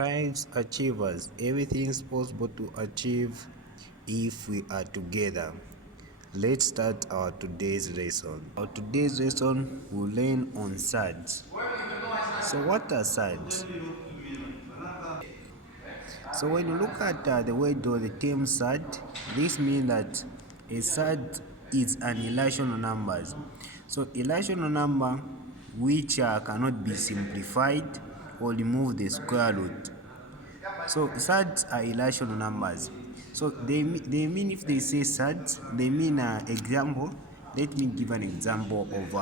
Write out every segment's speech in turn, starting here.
Thrives achievers. Everything is possible to achieve if we are together. Let's start our today's lesson. Our today's lesson will learn on SURDS. So what are SURDS? So when you look at the word or the term SURD, this means that a SURD is an irrational numbers. So irrational number which cannot be simplified or remove the square root. So SURDs are irrational numbers. So they mean, if they say SURDs, they mean example. Let me give an example of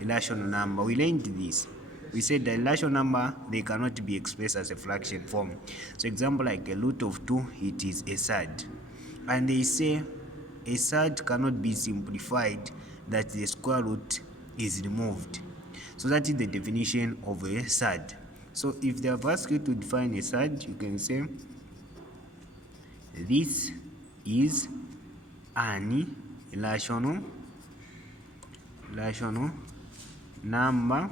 irrational number. We learned this. We said the irrational number, they cannot be expressed as a fraction form. So example like a root of 2, it is a SURD. And they say a SURD cannot be simplified, that the square root is removed. So that is the definition of a SURD. So if they have asked you to define a SURD, you can say this is an irrational number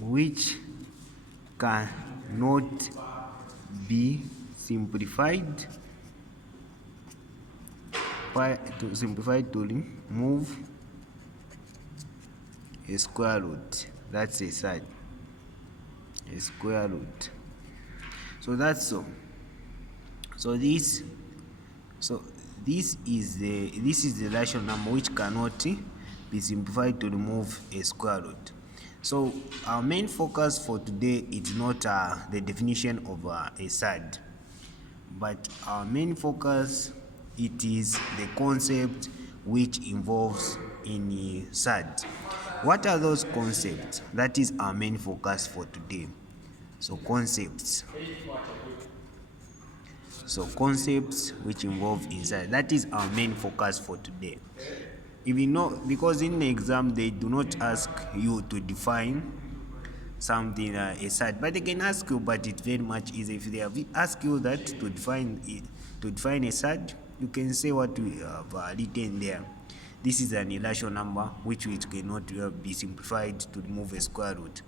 which cannot be simplified to remove a square root. That's a SURD, a square root. So that's so. So this is the rational number which cannot be simplified to remove a square root. So our main focus for today is not the definition of a SURD, but our main focus, it is the concept which involves in SURD. What are those concepts? That is our main focus for today. So concepts which involve inside, that is our main focus for today. If you know, because in the exam they do not ask you to define something a SURD, but they can ask you, but it's very much easy. If they have asked you that to define a SURD, you can say what we have written there. This is an irrational number which cannot be simplified to remove a square root.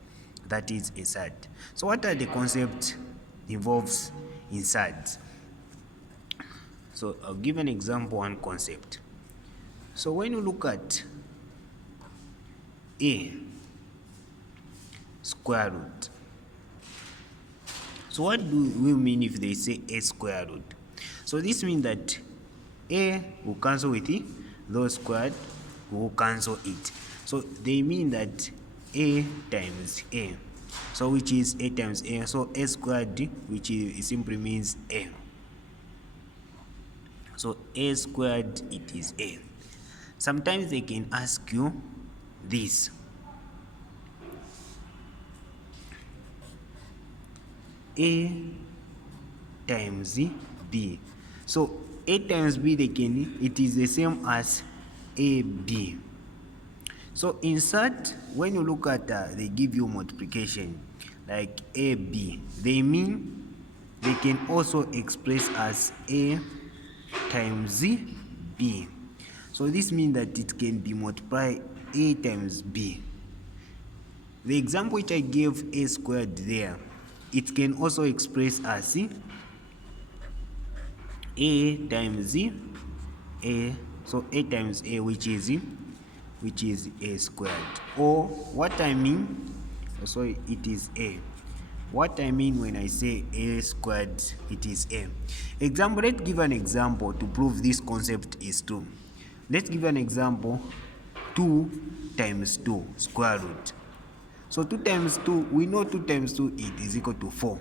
That is a SURD. So what are the concepts involved in SURDs? So I'll give an example, one concept. So when you look at a square root, so what do we mean if they say a square root? So this means that a will cancel with it, those squared will cancel it. So they mean that a times a, so which is a times a, so a squared, which simply means a. So a squared, it is a. Sometimes they can ask you this. A times b. So a times b, it is the same as ab. So in SURD, when you look at they give you multiplication like ab, they can also express as a times b. So this means that it can be multiplied a times b. The example which I gave, a squared there, it can also express as a times a, so a times a, which is a squared. Or what I mean, so it is a. What I mean when I say a squared, it is a. Example, let's give an example to prove this concept is true. Let's give an example, 2 times 2 square root. So 2 times 2, we know 2 times 2 it is equal to 4.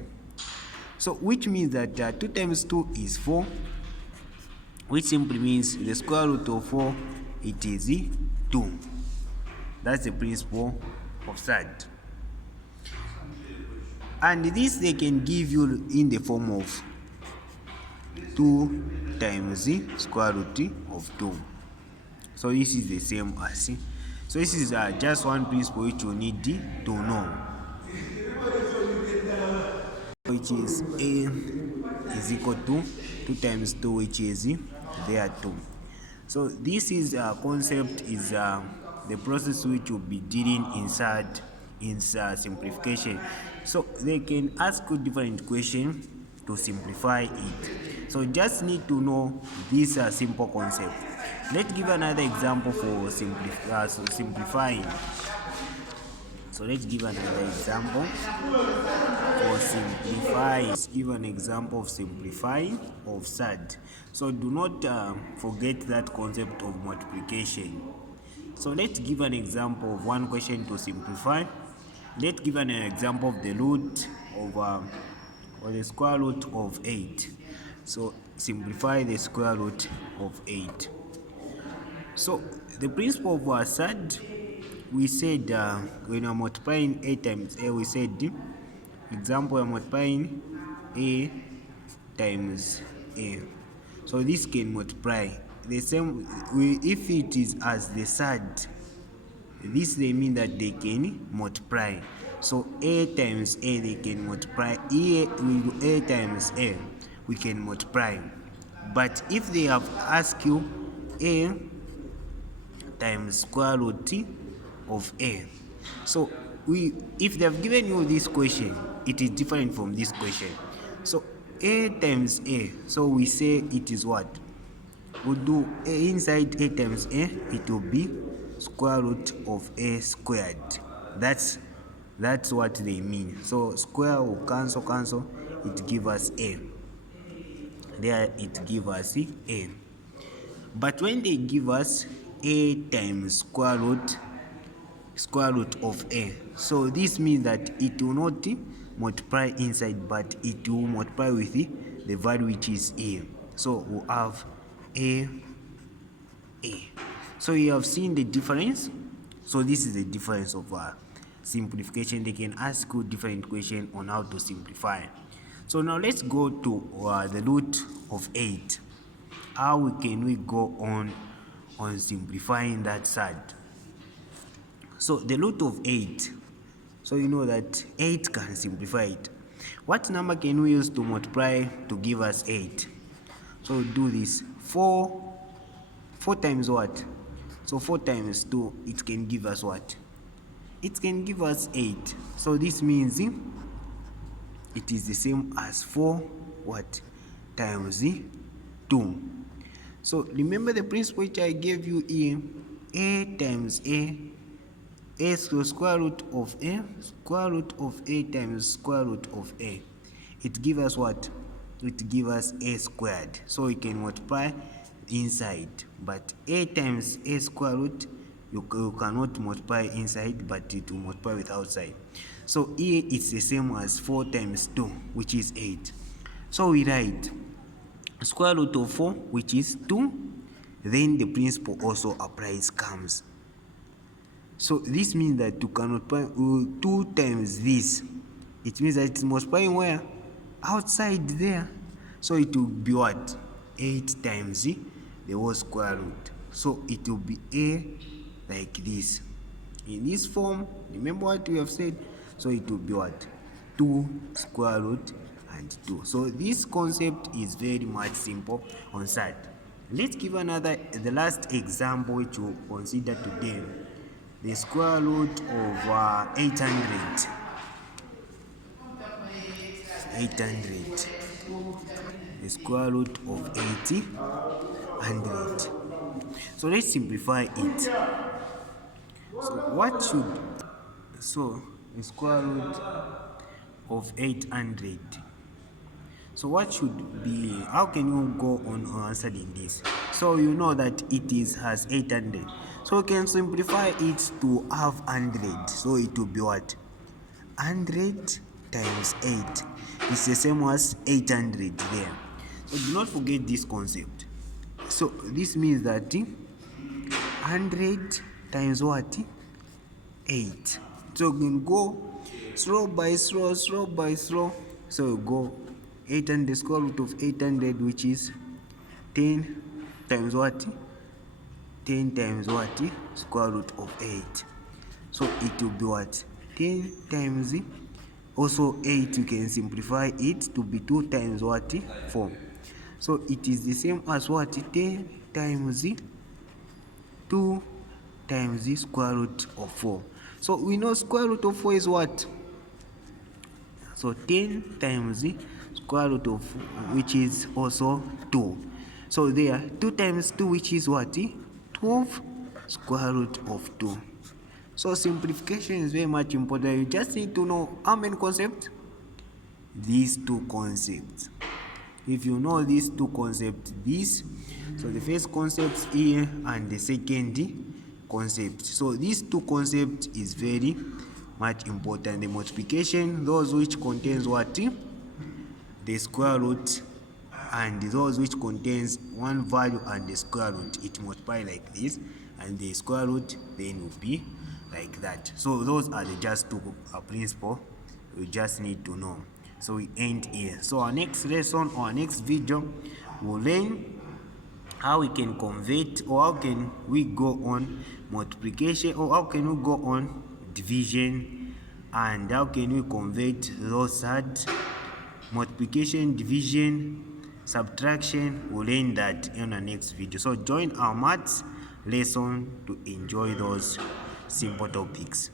So which means that 2 times 2 is 4, which simply means the square root of 4, it is 2. That's the principle of SURD. And this they can give you in the form of 2 times the square root of 2. So this is the same as. So this is just one principle which you need to know, which is a is equal to 2 times 2, which is there 2. So this is concept is the process which will be dealing in SURD in simplification. So they can ask you different questions to simplify it. So just need to know these simple concepts. Let's give another example for simplifying. So let's give another example for simplifying. Let's give an example of simplifying of SURD. So do not forget that concept of multiplication. So let's give an example of one question to simplify. Let's give an example of the root of or the square root of 8. So simplify the square root of 8. So the principle of SURD, we said when you're multiplying a times a, we said example you're multiplying a times a. So this can multiply the same if it is as the SURD. This they mean that they can multiply. So a times a, they can multiply. A times a, we can multiply. But if they have asked you a times square root of a, so if they have given you this question, it is different from this question. So a times a, so we say it is what? We'll do a inside a times a, it will be square root of a squared. That's what they mean. So square will cancel, it gives us a. There it gives us a. But when they give us a times square root of a, so this means that it will not multiply inside, but it will multiply with the value which is a. So we'll have a. So you have seen the difference. So this is the difference of simplification. They can ask you different questions on how to simplify. So now let's go to the root of 8. How can we go on simplifying that side? So the root of 8. So you know that 8 can simplify it. What number can we use to multiply to give us 8? So do this. 4 times what? So 4 times 2, it can give us what? It can give us 8. So this means it is the same as 4 what? Times 2. So remember the principle which I gave you here. A times a so square root of a times square root of a. It gives us what? It gives us a squared. So we can multiply inside, but a times a square root, you cannot multiply inside, but it will multiply with outside. So here it's the same as 4 times 2, which is 8. So we write square root of 4, which is 2. Then the principle also applies, comes. So this means that you can multiply 2 times this. It means that it's multiplying where? Outside there. So it will be what? 8 times the whole square root. So it will be a like this. In this form, remember what we have said? So it will be what? 2 square root and 2. So this concept is very much simple on SURD. Let's give the last example which we'll consider today. The square root of 800. The square root of 800. So let's simplify it. So the square root of 800. So what should be, how can you go on answering this? So you know that it has 800. So we can simplify it to half 100. So it will be what? 100 times 8 is the same as 800 there. So do not forget this concept. So this means that 100 times what? 8. So we can go slow by slow. So we go 800, the square root of 800, which is 10 times what? 10 times what? Square root of 8. So it will be what? 10 times also 8, you can simplify it to be 2 times what? 4. So it is the same as what? 10 times 2 times the square root of 4. So we know square root of 4 is what? So 10 times the square root of 4, which is also 2. So there, 2 times 2, which is what? 12 square root of 2. So simplification is very much important. You just need to know how many concepts? These two concepts. If you know these two concepts, so the first concept here and the second concept. So these two concepts is very much important. The multiplication, those which contains what? The square root, and those which contains one value and the square root, it multiply like this, and the square root then will be like that. So those are the just two principles we just need to know. So we end here. So our next lesson or our next video will learn how we can convert, or how can we go on multiplication, or how can we go on division, and how can we convert those SURDS, multiplication, division, subtraction. We'll learn that in the next video. So join our maths lesson to enjoy those simple topics.